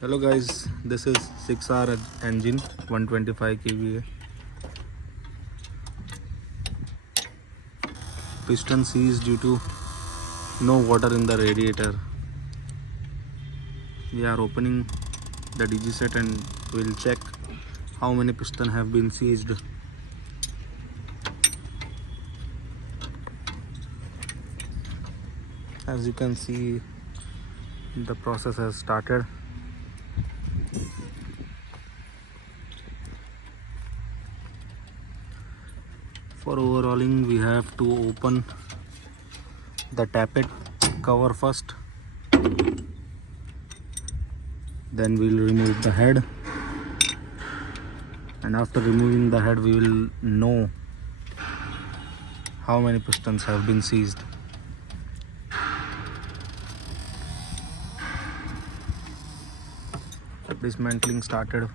Hello guys, this is 6R engine 125 kVA. Piston seized due to no water in the radiator. We are opening the DG set and we'll check how many pistons have been seized. As you can see, the process has started. For overhauling, we have to open the tappet cover first, then we will remove the head, and after removing the head we will know how many pistons have been seized. Dismantling started.